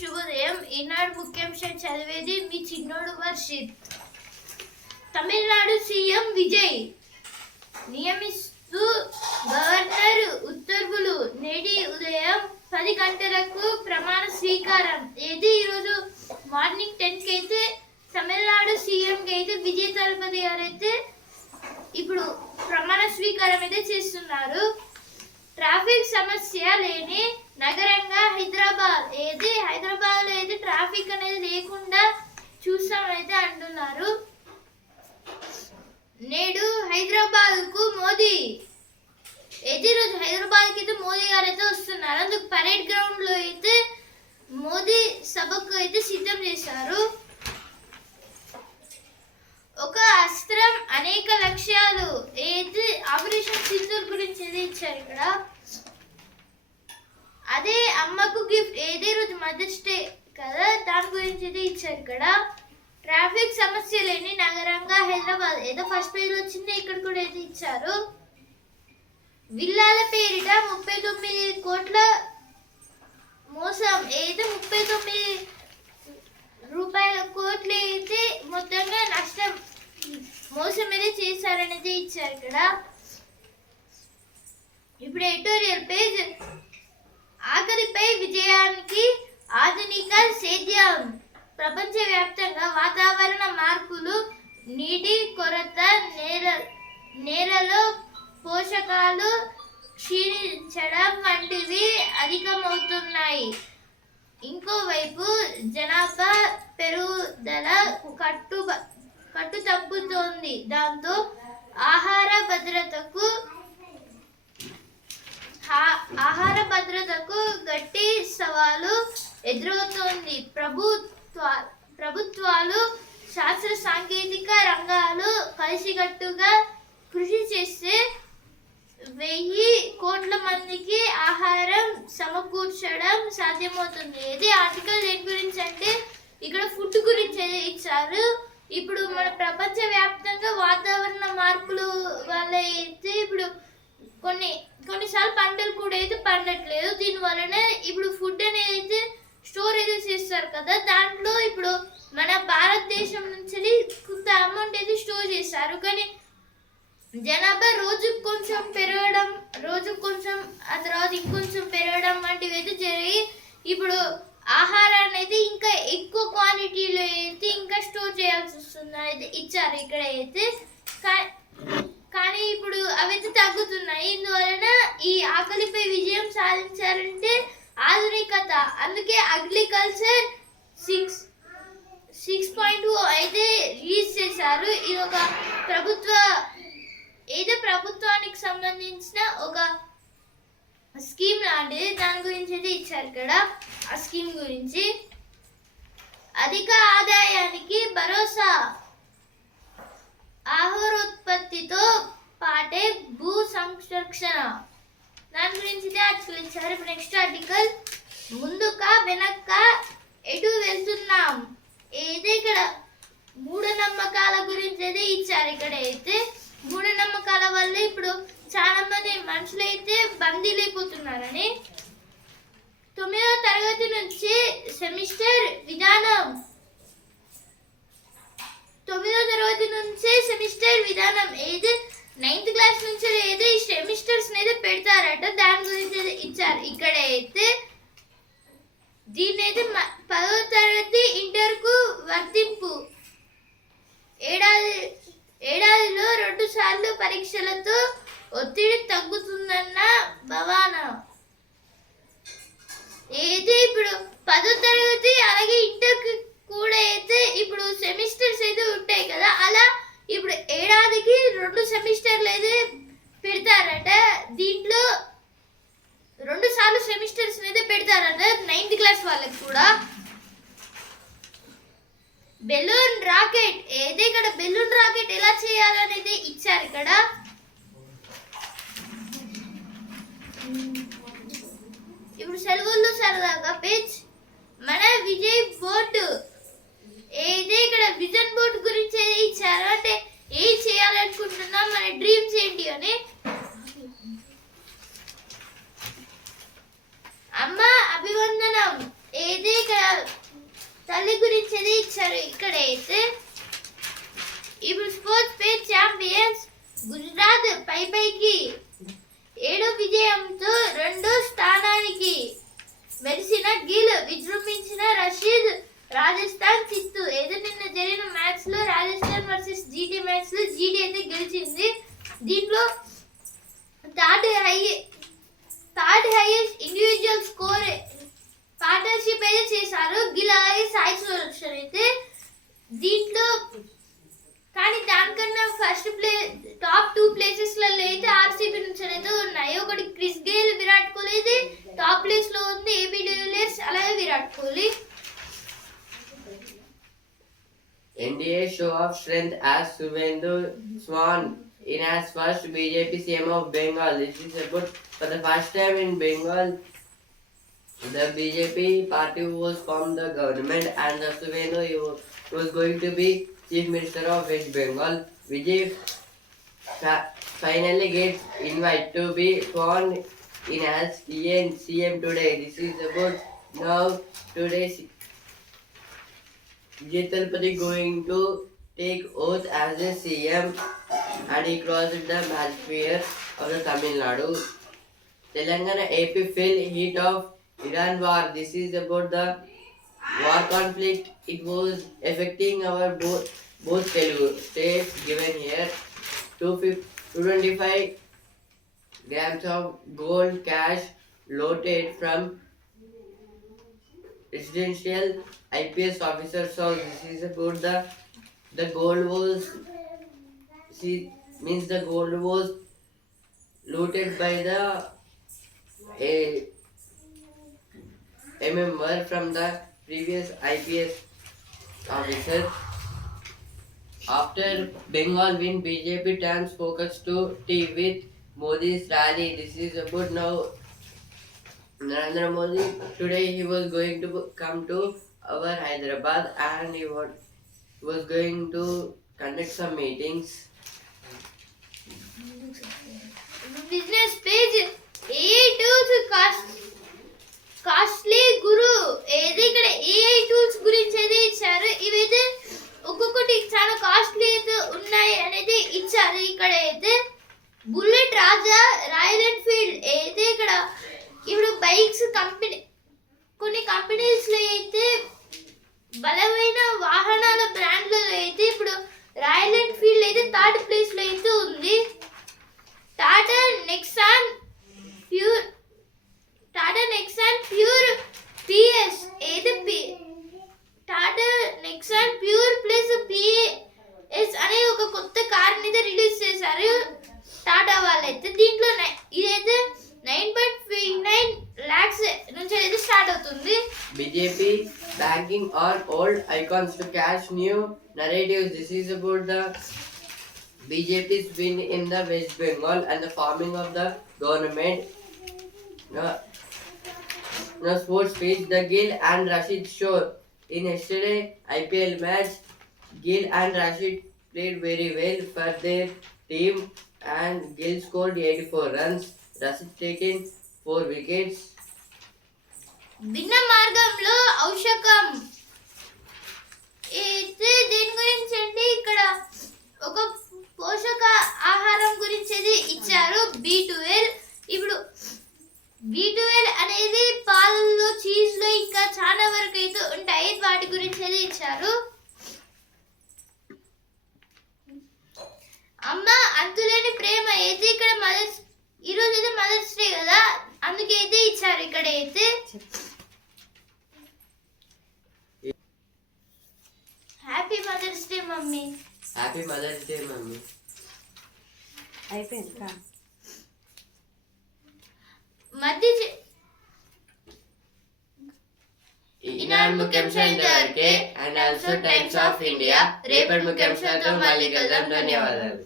శుభోదయం. ఈనాడు ముఖ్యాంశం చదివేది మీ చిన్నోడు వర్షిత్. తమిళనాడు సీఎం విజయ్ నియమిస్తూ గవర్నర్ ఉత్తర్వులు. నేటి ఉదయం 10 గంటలకు ప్రమాణ స్వీకారం. ఈరోజు మార్నింగ్ 10కి అయితే తమిళనాడు సీఎంకి అయితే విజయ్ తలపతి గారు అయితే ఇప్పుడు ప్రమాణ స్వీకారం అయితే చేస్తున్నారు. ట్రాఫిక్ సమస్య లేని నగరంగా హైదరాబాద్. హైదరాబాద్లో అయితే ట్రాఫిక్ అనేది లేకుండా చూస్తామైతే అంటున్నారు. నేడు హైదరాబాద్కు మోదీ. రోజు హైదరాబాద్కి అయితే మోదీ గారు అయితే వస్తున్నారు. అందుకు పరేడ్ గ్రౌండ్లో అయితే మోదీ సభకు అయితే సిద్ధం చేశారు. ఒక అస్త్రం అనేక లక్ష్యాలు. ఆపరేషన్ సింధూర్ గురించి ఇచ్చారు ఇక్కడ. అదే అమ్మకు గిఫ్ట్. రోజు మదర్స్ డే కదా, దాని గురించి ఇచ్చారు ఇక్కడ. ట్రాఫిక్ సమస్య లేని నగరంగా హైదరాబాద్. ఫస్ట్ పేరు వచ్చింది, ఇక్కడ కూడా ఇచ్చారు. విల్లాల పేరిట 39 కోట్ల మోసం. 39 రూపాయల కోట్లు అయితే మొత్తంగా నష్టం మోసం అయితే చేశారనేది ఇచ్చారు ఇక్కడ. ఇప్పుడు ఎడిటోరియల్ పేజ్. ఆకలిపై విజయానికి ఆధునిక సేద్యం. ప్రపంచవ్యాప్తంగా వాతావరణ మార్పులు, నీటి కొరత, నేలలో పోషకాలు క్షీణించడం వంటివి అధికమవుతున్నాయి. ఇంకోవైపు జనాభా పెరుగుదల కట్టు తప్పుతోంది. దాంతో ఆహార భద్రతకు గట్టి సవాలు ఎదురవుతోంది. ప్రభుత్వాలు, శాస్త్ర సాంకేతిక రంగాలు కలిసికట్టుగా కృషి చేస్తే 1000 కోట్ల మందికి ఆహారం సమకూర్చడం సాధ్యమవుతుంది. ఆర్టికల్ దేని గురించి అంటే ఇక్కడ ఫుడ్ గురించి ఇచ్చారు. ఇప్పుడు మన ప్రపంచ వ్యాప్తంగా వాతావరణ మార్పులు వల్ల అయితే ఇప్పుడు కొన్నిసార్లు పంటలు కూడా అయితే పండట్లేదు. దీని వలన ఇప్పుడు ఫుడ్ అనేది అయితే స్టోర్ అయితే చేస్తారు కదా, దాంట్లో ఇప్పుడు మన భారతదేశం నుంచి కొంత అమౌంట్ అయితే స్టోర్ చేస్తారు. కానీ జనాభా రోజుకు కొంచెం పెరగడం, ఆ తర్వాత ఇంకొంచెం పెరగడం వంటివి అయితే జరిగి ఇప్పుడు ఆహారాన్ని అయితే ఇంకా ఎక్కువ క్వాంటిటీలో అయితే ఇంకా స్టోర్ చేయాల్సి వస్తుంది అయితే ఇచ్చారు ఇక్కడ అయితే. కానీ ఇప్పుడు అవైతే తగ్గుతున్నాయి. ఇందువలన ఈ ఆకలిపై విజయం సాధించారంటే ఆధునికత. అందుకే అగ్రికల్చర్ 6.2 అయితే రిలీజ్ చేశారు. ఇది ఒక ప్రభుత్వానికి సంబంధించిన ఒక స్కీమ్ లాంటిది. దాని గురించి అయితే ఇచ్చారు ఇక్కడ. ఆ స్కీమ్ గురించి అధిక ఆదాయానికి భరోసా. ఆహారోత్పత్తితో పాటే భూ సంరక్షణ, దాని గురించి ఆర్టికల్ ఇచ్చారు. ఇప్పుడు నెక్స్ట్ ఆర్టికల్. ముందుక వెనక్క ఎటు వెళ్తున్నాం. ఇక్కడ మూఢనమ్మకాల గురించి అయితే ఇచ్చారు. ఇక్కడ అయితే మూఢనమ్మకాల వల్ల ఇప్పుడు చాలా మంది మనుషులు అయితే బందీలైపోతున్నారని. 9వ తరగతి నుంచి సెమిస్టర్ విధానం. 9వ తరగతి నుంచి సెమిస్టర్ విధానం 9th క్లాస్ నుంచి ఈ సెమిస్టర్స్ అయితే పెడతారట. దాని గురించి ఇచ్చారు ఇక్కడ అయితే. దీన్ని అయితే 10వ తరగతి ఇంటర్కు వర్తింపు. ఏడాదిలో 2 సార్లు పరీక్షలతో ఒత్తిడి తగ్గుతుందన్న భవాన. ఇప్పుడు 10వ తరగతి అలాగే ఇంటర్కి కూడా అయితే ఇప్పుడు సెమిస్టర్స్ అయితే ఉంటాయి కదా, అలా ఇప్పుడు ఏడాదికి 2 సెమిస్టర్లు అయితే పెడతారట. దీంట్లో 2 సార్లు సెమిస్టర్స్ అయితే పెడతారట 9th క్లాస్ వాళ్ళకి కూడా. Balloon rocket. ఇక్కడ బెలూన్ రాకెట్ ఎలా చేయాలనేది ఇచ్చారు ఇక్కడ. ఇప్పుడు సెలవుల్లో సరదాగా పేజ్. మన విజయ్ బోర్డు. ఇక్కడ విజన్ బోర్డు గురించి ఇచ్చారు. అంటే ఏం చేయాలనుకుంటున్నాం, మన డ్రీమ్స్ ఏంటి అని. అమ్మ అభివందనం. ఇక్కడ తల్లి గురించి ఇచ్చారు ఇక్కడైతే. ఇప్పుడు స్పోర్ట్స్ పేజ్ ఛాంపియన్స్ గుజరాత్ పైకి 7 విజయంతో 2వ స్థానానికి మెరిసిన గిల్, విజృంభించిన రషీద్. రాజస్థాన్ చిత్తు నిన్న జరిగిన మ్యాచ్ లో రాజస్థాన్ వర్సెస్ జీటీ మ్యాచ్ లో జీటీ అయితే గెలిచింది. దీంట్లో third highest individual score partnership అయితే చేశారు గిల్ అలాగే సాయి సుదర్శన్ అయితే. దీంట్లో కానీ దానికన్నా ఫస్ట్ టాప్ 2 ప్లేసెస్ లలో అయితే ఆర్సీబీ నుంచి అయితే ఉన్నాయి. ఒకటి క్రిస్ గేల్, విరాట్ కోహ్లీ అయితే టాప్ ప్లేస్ లో ఉంది. ఏబీ డివిలియర్స్ అలాగే Virat Kohli. NDA show of strength as Suvendu Swan in as first BJP CM of Bengal. This is about for the first time in Bengal. The BJP party was formed the government and the Suvendu was going to be Chief Minister of West Bengal. Vijay finally gets invited to be sworn in as CM today. This is about now today. Vijay Thalapathy going to take oath as a CM and he crossed the barrier of the Tamil Nadu. Telangana AP fell heat of Iran war. This is about the war conflict. It was affecting our both Telugu states given here. 225 grams of gold cash looted from residential IPS officer's house. This is about the gold was the gold was looted by a member from the previous IPS officer. After Bengal win, BJP turns focus to T with Modi's rally. This is about now Narendra Modi. Today he was going to come to our Hyderabad and he was going to conduct some meetings. Business page AI tools costly గురు ఇక్కడ AI tools గురించి అయితే ఇచ్చారు. ఇవైతే ఒక్కొక్కటి చాలా costly అయితే ఉన్నాయి అనేది ఇచ్చారు. ఇక్కడ అయితే బుల్లెట్ రాజా, రాయల్ ఎన్ఫీల్డ్ అయితే ఇక్కడ ఇప్పుడు బైక్స్ కంపెనీ కొన్ని కంపెనీస్ లో అయితే బలమైన వాహనాల బ్రాండ్లలో అయితే ఇప్పుడు రాయల్ ఎన్ఫీల్డ్ అయితే 3rd ప్లేస్ లో అయితే ఉంది. Tata Nexon pure PS Tata Nexon pure plus PS అనే ఒక కొత్త కార్ అయితే రిలీజ్ చేశారు టాటా వాళ్ళైతే. దీంట్లో ఇదైతే 9.59 lakhs నుంచి అయితే స్టార్ట్ అవుతుంది. BJP banking on old icons to catch new narratives. This is about the BJP's win in the West Bengal and the forming of the government. Now sports page, the Gill and Rashid show. In yesterday IPL match, Gill and Rashid played very well for their team and Gill scored 84 runs. Rashid taken 4 wickets. భిన్న మార్గంలో ఔషకం అయితే దేని గురించి అంటే ఇక్కడ ఒక పోషక ఆహారం గురించి అయితే ఇచ్చారు B12. ఇప్పుడు B12 అనేది పాలలో, చీజ్ లో ఇంకా చాలా వరకు అయితే ఉంటాయి. వాటి గురించి అయితే ఇచ్చారు. అమ్మ అంతులేని ప్రేమ అయితే ఇక్కడ ఈరోజు అయితే మదర్స్ డే కదా, అందుకే అయితే ఇచ్చారు ఇక్కడ అయితే. Happy mother's day mummy. Happy mother's day mummy. అయిపోయింది కా ఈనాడు ముఖ్యాంశాలు ఇంతవరకే. And also Times of India రేపటి ముఖ్యాంశాలతో మళ్ళీ కలుద్దాం. ధన్యవాదాలు.